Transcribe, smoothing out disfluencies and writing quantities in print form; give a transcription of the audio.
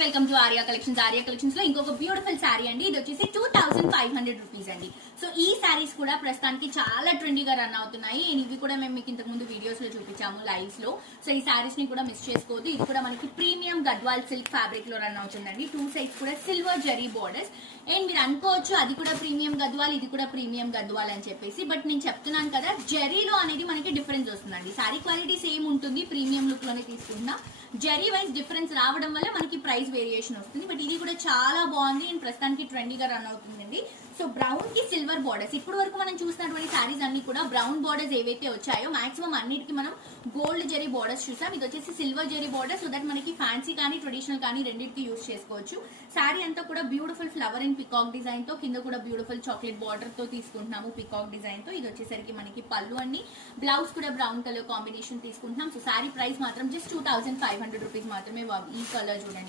Welcome to Arya collections లో ఇంకొక beautiful sari అండి. ఇది వచ్చేసి 2500 రూపీస్ అండి. సో ఈ శారీస్ కూడా ప్రస్తుతానికి చాలా ట్రెండీగా రన్ అవుతున్నాయి. ఇవి కూడా మేము మీకు ఇంతకు ముందు వీడియోస్ లో చూపించాము లైవ్స్ లో. సో ఈ శారీస్ ని కూడా మిస్ చేసుకోవద్దు. ఇది కూడా మనకి ప్రీమియం గద్వాల్ సిల్క్ ఫ్యాబ్రిక్ లో రన్ అవుతుందండి. 2 సైడ్స్ కూడా సిల్వర్ జరీ బోర్డర్స్. అండ్ మీరు అనుకోవచ్చు అది కూడా ప్రీమియం గద్వాల్, ఇది కూడా ప్రీమియం గద్వాల్ అని చెప్పేసి. బట్ నేను చెప్తున్నాను కదా, జరీలో అనేది మనకి డిఫరెన్స్ వస్తుందండి. శారీ క్వాలిటీ సేమ్ ఉంటుంది, ప్రీమియం లుక్ లోనే తీసుకుంటున్నా. జరీ వైజ్ డిఫరెన్స్ రావడం వల్ల మనకి ప్రైస్ వేరియేషన్ వస్తుంది. బట్ ఇది కూడా చాలా బాగుంది అండ్ ప్రస్తుతానికి ట్రెండీగా రన్ అవుతుందండి. సో బ్రౌన్ కి సిల్వర్ బార్డర్స్. ఇప్పుడు వరకు మనం చూసినటువంటి శారీస్ అన్ని కూడా బ్రౌన్ బార్డర్స్ ఏవైతే వచ్చాయో మాక్సిమం అన్నిటికీ మనం గోల్డ్ జరీ బార్డర్స్ చూసాం. ఇది వచ్చేసి silver zari border. So that మనకి ఫ్యాన్సీ కానీ ట్రెడిషనల్ కానీ రెండింటికి యూజ్ చేసుకోవచ్చు. శారీ అంతా కూడా beautiful flower and peacock design తో, కింద కూడా బ్యూటిఫుల్ చాక్లెట్ బార్డర్ తో తీసుకుంటున్నాము పికాక్ డిజైన్ తో. ఇది వచ్చేసరికి మనకి పళ్ళు అండి. బ్లౌజ్ కూడా బ్రౌన్ కలర్ కాంబినేషన్ తీసుకుంటున్నాం. సో శారీ ప్రైస్ మాత్రం జస్ట్ 2500 రూపీస్ మాత్రమే. ఈ కలర్ చూడండి.